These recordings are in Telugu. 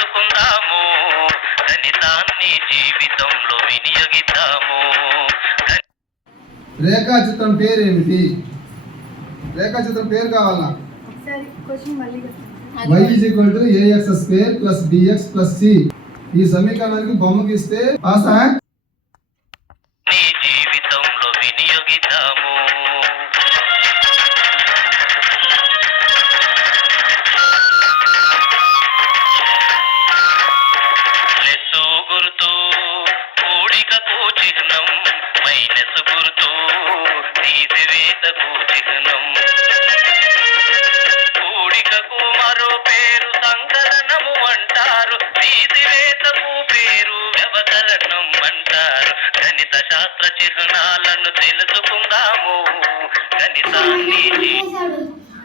తెలుసుకుందాము, గణితాన్ని జీవితంలో వినియోగిద్దాము. రేఖాచిత్రం పేరు ఏమిటి? రేఖాచిత్రం పేరు కావాలా? y = ax² + bx + c. ఈ సమీకరణానికి బొమ్మ గీస్తే పాసా? జీవితంలో వినియోగిద్దాము. ప్లస్ గుర్తు కూడికకు చిహ్నం, మైనస్ గుర్తు తీసివేతకు చిహ్నం. కూడికకు మరో పేరు సంకలనము అంటారు, తీసివేతకు పేరు వ్యవకలనం అంటారు. గణిత శాస్త్ర చిహ్నాలను తెలుసుకుందాము, గణితాన్ని.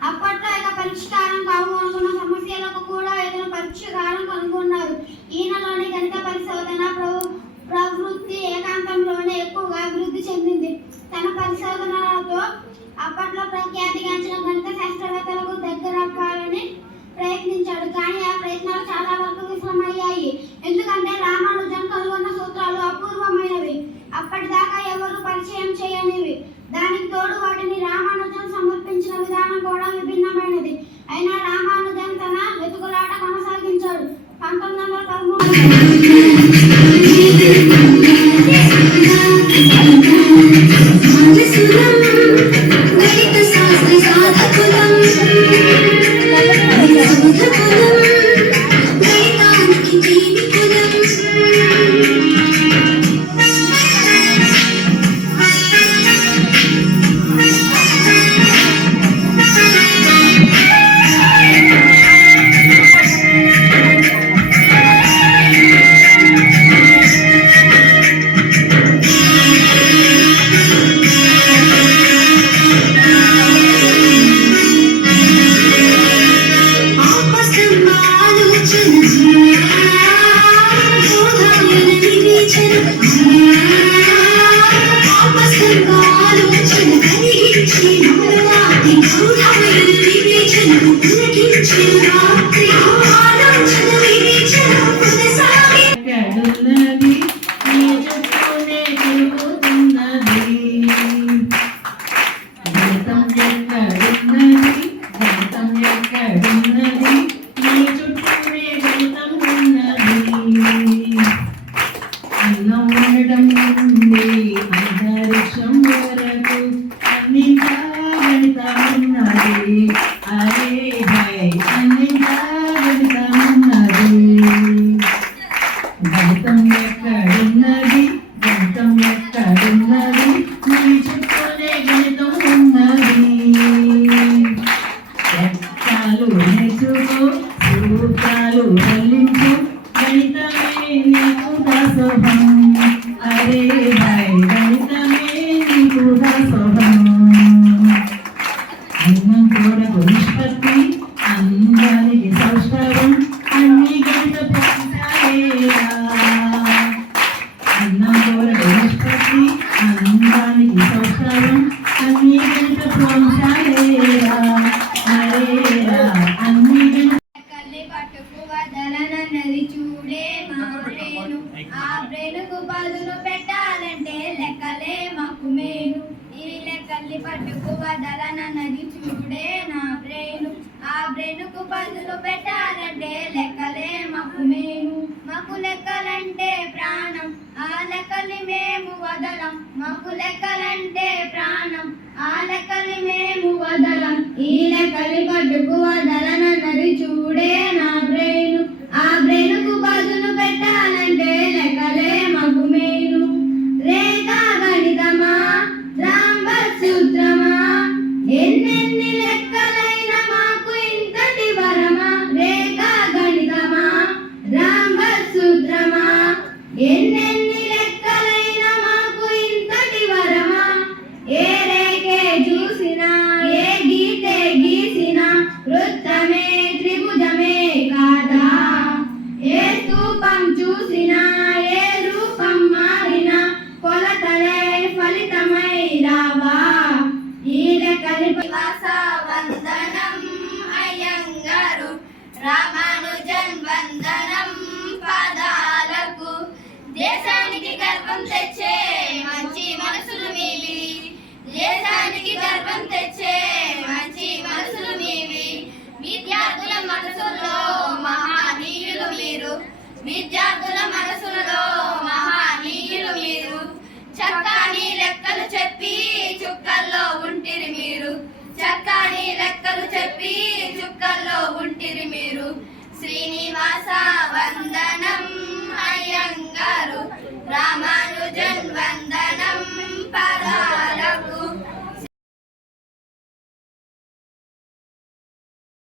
అప్పట్లో ఇక పరిష్కారం కావు అనుకున్న సమస్యలకు కూడా ఏదైనా పరిష్కారం కనుగొన్నారు. ఈయనలోని గణిత పరిశోధన ప్రవృత్తి ఏకాంతంలోనే ఎక్కువగా అభివృద్ధి చెందింది. తన పరిశోధనలతో అప్పట్లో ప్రఖ్యాతిగాంచిన గణిత శాస్త్రవేత్తలకు దగ్గరవ్వాలని ప్రయత్నించాడు. కానీ ఆ ప్రయత్నాలు చాలా వరకు విఫలమయ్యాయి. ఎందుకంటే రామానుజన్ కనుగొన్న సూత్రాలు అపూర్వమైనవి, అప్పటిదాకా ఎవరు పరిచయం చేయనివి. దానికి తోడు వాటిని రామానుజన్ సమర్పించిన విధానం కూడా విభిన్నమైనది. అయినా రామానుజన్ తన వెతుకులాట కొనసాగించాడు. 1913 పట్టుకు వదలనన్నది చూడే నా బ్రెయిన్. ఆ బ్రెయిన్కు పదులు పెట్టాలంటే లెక్కలే మాకు మేను. మాకు లెక్కలంటే ప్రాణం, ఆ లెక్కల్ని మేము వదలం. మాకు లెక్కలంటే ప్రాణం, ఆ లెక్కల్ని మేము వదలం. ఈ లెక్కల్ని పట్టుకు వదలనన్నది చూడే నా బ్రెయిన్. ఆ బ్రెయిన్కు పదులు పెట్టాలంటే లెక్కలే మాకు మేను. రేఖా గణితమా, రాంబర్ సూత్రమా, ఎన్నెన్ని లెక్కలైనా మాకు ఇంతటి వరమా. రేఖా గణితమా, రాంబర్ సూత్రమా, ఎన్నెన్ని లెక్కలైనా మాకు ఇంతటి వరమా. ఏ రేఖే చూసినా, ఏ గీతే గీసినా, వృత్తమే త్రిభుజమే చక్కని లెక్కలు చెప్పి చుక్కల్లో ఉంటిరి మీరు. చక్కని లెక్కలు చెప్పి చుక్కల్లో ఉంటిరి మీరు. శ్రీనివాస